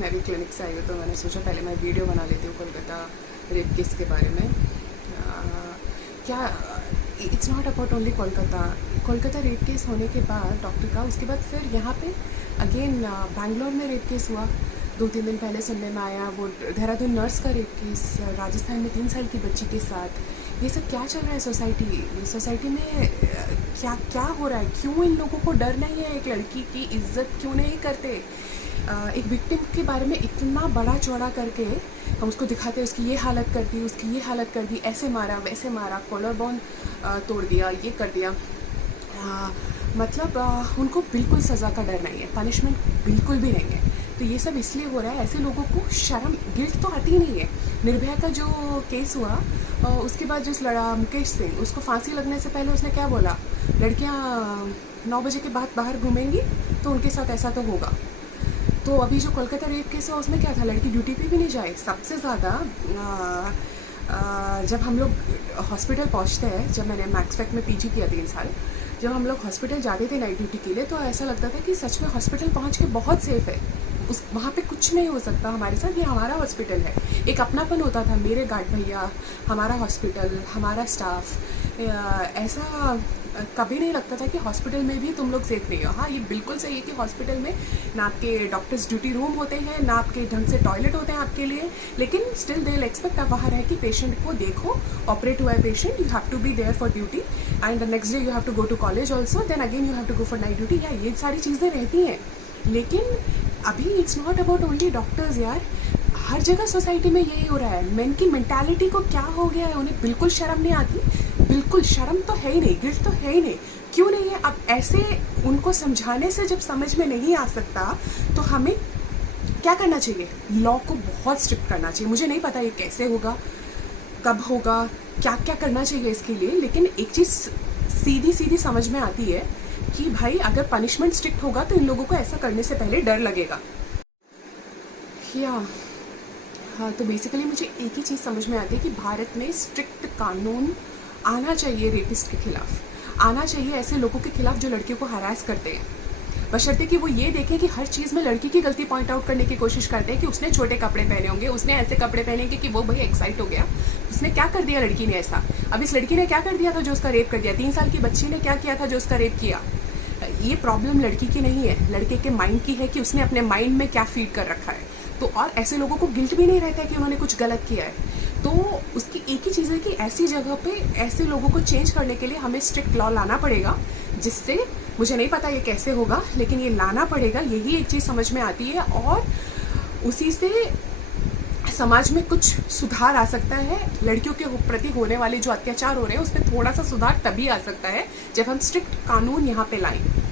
मैं भी क्लिनिक से आई हूँ, तो मैंने सोचा पहले मैं वीडियो बना लेती हूँ कोलकाता रेप केस के बारे में। क्या it's not about only Kolkata rape case होने के बाद डॉक्टर का, उसके बाद फिर यहाँ पे अगेन बैंगलोर में रेप केस हुआ 2-3 दिन पहले सुनने में आया। वो देहरादून नर्स का रेप केस, राजस्थान में 3 साल की बच्ची के साथ। ये सब क्या चल रहा है सोसाइटी में? क्या क्या हो रहा है? क्यों इन लोगों को डर नहीं है? एक लड़की की इज्जत क्यों नहीं करते? एक विक्टिम के बारे में इतना बड़ा चौड़ा करके हम उसको दिखाते हैं, उसकी ये हालत कर दी, उसकी ये हालत कर दी, ऐसे मारा वैसे मारा, कॉलर बोन तोड़ दिया, ये कर दिया। मतलब उनको बिल्कुल सज़ा का डर नहीं है, पनिशमेंट बिल्कुल भी नहीं है। तो ये सब इसलिए हो रहा है, ऐसे लोगों को शर्म गिल्ट तो आती ही नहीं है। निर्भया का जो केस हुआ उसके बाद जो लड़ा मुकेश सिंह, उसको फांसी लगने से पहले उसने क्या बोला? लड़कियां 9 बजे के बाद बाहर घूमेंगी तो उनके साथ ऐसा तो होगा। तो अभी जो कोलकाता रेप केस हुआ उसमें क्या था? लड़की ड्यूटी पे भी नहीं जाए। सबसे ज़्यादा जब हम लोग हॉस्पिटल पहुंचते हैं, जब मैंने मैक्सफेक्ट में पीजी किया 3 साल, जब हम लोग हॉस्पिटल जाते थे नाइट ड्यूटी के लिए, तो ऐसा लगता था कि सच में हॉस्पिटल पहुंच के बहुत सेफ है, उस वहाँ पे कुछ नहीं हो सकता हमारे साथ, ये हमारा हॉस्पिटल है। एक अपनापन होता था, मेरे गार्ड भैया, हमारा हॉस्पिटल, हमारा स्टाफ। ऐसा कभी नहीं लगता था कि हॉस्पिटल में भी तुम लोग सेफ नहीं हो। हाँ, ये बिल्कुल सही है कि हॉस्पिटल में ना आपके डॉक्टर्स ड्यूटी रूम होते हैं, ना आपके ढंग से टॉयलेट होते हैं आपके लिए, लेकिन स्टिल दे विल एक्सपेक्ट आप वहाँ रह कि पेशेंट को देखो, ऑपरेट हुआ है patient, you have to be there for duty and next day you have to go to college also, then again you have to go for night duty. या ये सारी चीज़ें रहती हैं, लेकिन अभी it's not about only doctors यार, हर जगह सोसाइटी में यही हो रहा है। मेन की मेंटालिटी को क्या हो गया है? उन्हें बिल्कुल शर्म नहीं आती, बिल्कुल शर्म तो है ही नहीं, गिल्ट तो है ही नहीं। क्यों नहीं है? अब ऐसे उनको समझाने से जब समझ में नहीं आ सकता तो हमें क्या करना चाहिए? लॉ को बहुत स्ट्रिक्ट करना चाहिए। मुझे नहीं पता ये कैसे होगा, कब होगा, क्या क्या करना चाहिए इसके लिए, लेकिन एक चीज़ सीधी सीधी समझ में आती है कि भाई अगर पनिशमेंट स्ट्रिक्ट होगा तो इन लोगों को ऐसा करने से पहले डर लगेगा। या हाँ, तो बेसिकली मुझे एक ही चीज़ समझ में आती है कि भारत में स्ट्रिक्ट कानून आना चाहिए, रेपिस्ट के खिलाफ आना चाहिए, ऐसे लोगों के खिलाफ जो लड़कियों को हरास करते हैं, बशर्ते कि वो ये देखें कि हर चीज़ में लड़की की गलती पॉइंट आउट करने की कोशिश करते हैं कि उसने छोटे कपड़े पहने होंगे, उसने ऐसे कपड़े पहने कि वो भाई एक्साइट हो गया, उसने क्या कर दिया लड़की ने ऐसा। अब इस लड़की ने क्या कर दिया था जो उसका रेप कर दिया? 3 साल की बच्ची ने क्या किया था जो उसका रेप किया? ये प्रॉब्लम लड़की की नहीं है, लड़के के माइंड की है कि उसने अपने माइंड में क्या फीड कर रखा है। तो और ऐसे लोगों को गिल्ट भी नहीं रहता है कि उन्होंने कुछ गलत किया है। तो उसकी एक ही चीज़ है कि ऐसी जगह पे ऐसे लोगों को चेंज करने के लिए हमें स्ट्रिक्ट लॉ लाना पड़ेगा, जिससे मुझे नहीं पता ये कैसे होगा, लेकिन ये लाना पड़ेगा। यही एक चीज़ समझ में आती है और उसी से समाज में कुछ सुधार आ सकता है। लड़कियों के प्रति होने वाले जो अत्याचार हो रहे हैं उसमें थोड़ा सा सुधार तभी आ सकता है जब हम स्ट्रिक्ट कानून यहाँ पे लाएं।